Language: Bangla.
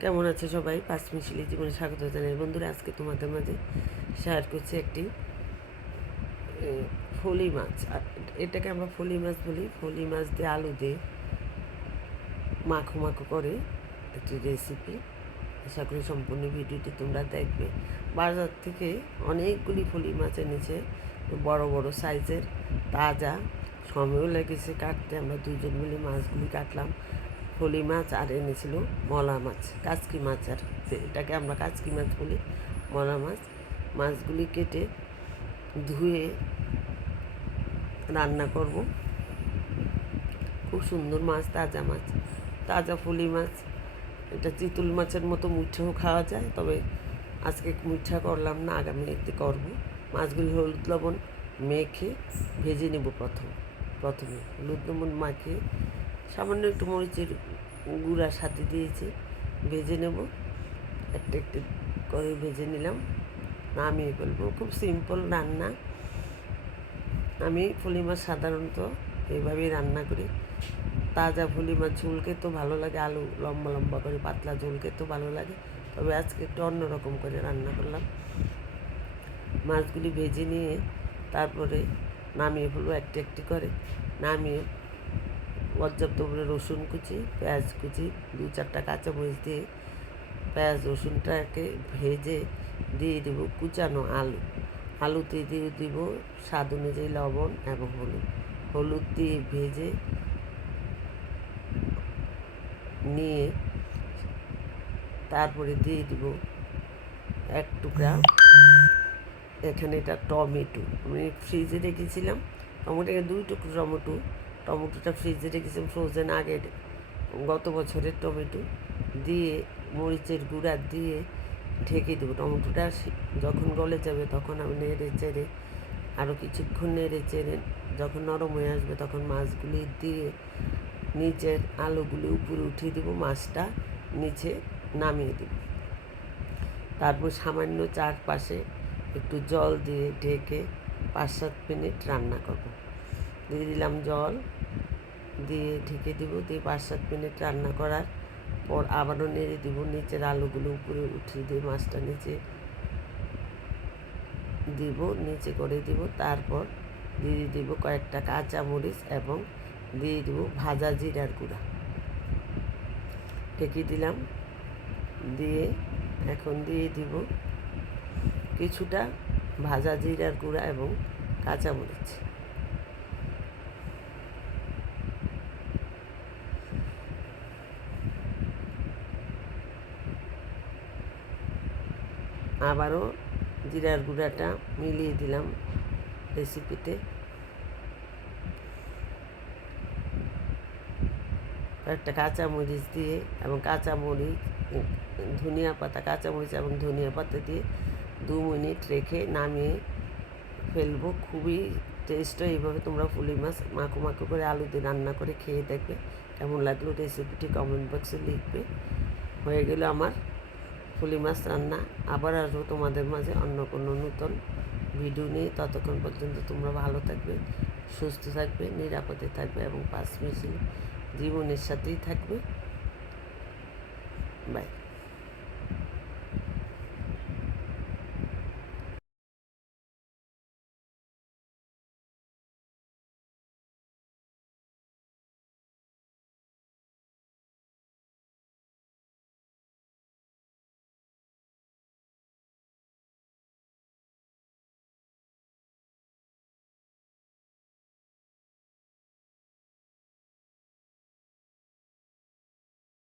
কেমন আছে সবাই? পাঁচ মিশিলি জীবনে স্বাগত জানাই। বন্ধুরা, আজকে তোমাদের মাঝে শেয়ার করছি একটি ফলি মাছ। এটাকে আমরা ফলি মাছ বলি। ফলি মাছ দিয়ে আলু দিয়ে মাখো মাখো করে একটি রেসিপি আশা করি সম্পূর্ণ ভিডিওটি তোমরা দেখবে। বাজার থেকে অনেকগুলি ফলি মাছ এনেছে। বড় বড় সাইজের তাজা। সময়ও লেগেছে কাটতে। আমরা দুজন মিলে মাছগুলি কাটলাম। ফলি মাছ আর এনেছিল মলা মাছ, কাচকি মাছ আর এটাকে আমরা কাচকি মাছ বলি, মলা মাছ। মাছগুলি কেটে ধুয়ে রান্না করব। খুব সুন্দর মাছ, তাজা মাছ, তাজা ফলি মাছ। এটা চিতুল মাছের মতো মুঠেও খাওয়া যায়, তবে আজকে মুঠা করলাম না, আগামী আগামীতে করব। মাছগুলি হলুদ লবণ মেখে ভেজে নেব প্রথম, প্রথমে। হলুদ লবণ মাখিয়ে সামান্য একটু মরিচের গুঁড়া সাথে দিয়েছি, ভেজে নেব। একটা একটু করে ভেজে নিলাম, নামিয়ে ফেলব। খুব সিম্পল রান্না। আমি ফুলি মাছ সাধারণত এইভাবেই রান্না করি। তাজা ফুলি মাছ ঝোল খেতে ভালো লাগে, আলু লম্বা লম্বা করে, পাতলা ঝোল খেতে ভালো লাগে। তবে আজকে একটু অন্যরকম করে রান্না করলাম। মাছগুলি ভেজে নিয়ে তারপরে নামিয়ে ফেলব, একটি একটি করে। নামিয়ে পর্যাপ্ত করে রসুন কুচি, পেঁয়াজ কুচি, দু চারটা কাঁচা মরিচ দিয়ে পেঁয়াজ রসুনটাকে ভেজে দিয়ে দেব কুচানো আলু। আলুতে দিয়ে দিব স্বাদ অনুযায়ী লবণ এবং হলুদ। হলুদ দিয়ে ভেজে নিয়ে তারপরে দিয়ে দিব এক টুকরা এখানে এটা টমেটো। আমি ফ্রিজে রেখেছিলাম। টমেটোকে দুই টুকরো টমেটো টমেটোটা ফ্রিজে রেখেছিলাম ফ্রোজেন আগের। গত বছরের টমেটো দিয়ে, মরিচের গুঁড়া দিয়ে ঢেকে দেবো। টমেটোটা যখন গলে যাবে তখন আমি নেড়ে চেড়ে আরও কিছুক্ষণ নেড়ে চেড়ে যখন নরম হয়ে আসবে তখন মাছগুলি দিয়ে নিচের আলুগুলি উপরে উঠিয়ে দেবো, মাছটা নিচে নামিয়ে দেবো। তারপর সামান্য চারপাশে একটু জল দিয়ে ঢেকে পাঁচ সাত মিনিট রান্না করব। দিয়ে দিলাম জল। দিয়ে ঢেকে দিব, দিয়ে পাঁচ সাত মিনিট রান্না করার পর আবারও নেড়ে দিব। নিচের আলুগুলো উপরে উঠিয়ে দিয়ে মাছটা নিচে দিব, নিচে করে দিব। তারপর দিয়ে দিব কয়েকটা কাঁচা মরিচ এবং দিয়ে দিব ভাজা জিরার গুঁড়া। ঢেকে দিলাম। দিয়ে এখন দিয়ে দিব কিছুটা ভাজা জিরার গুঁড়া এবং কাঁচা মরিচ আবারও জিরার গুঁড়াটা মিলিয়ে দিলাম রেসিপিতে। একটা কাঁচা মরিচ দিয়ে এবং কাঁচা মরিচ ধনিয়া পাতা কাঁচা মরিচ এবং ধনিয়া পাতা দিয়ে দু মিনিট রেখে নামিয়ে ফেলব। খুবই টেস্ট এইভাবে তোমরা ফুলি মাছ মাখো মাখো করে আলু দিয়ে রান্না করে খেয়ে দেখবে কেমন লাগল রেসিপিটি কমেন্ট বক্সে লিখবে। হয়ে গেল আমার ফুলি মাছ রান্না। আবার আসব তোমাদের মাঝে অন্য কোনো নূতন ভিডিও নিয়ে। ততক্ষণ পর্যন্ত তোমরা ভালো থাকবে, সুস্থ থাকবে, নিরাপদে থাকবে এবং পাঁচ মিশিয়ে জীবনের সাথেই থাকবে। বাই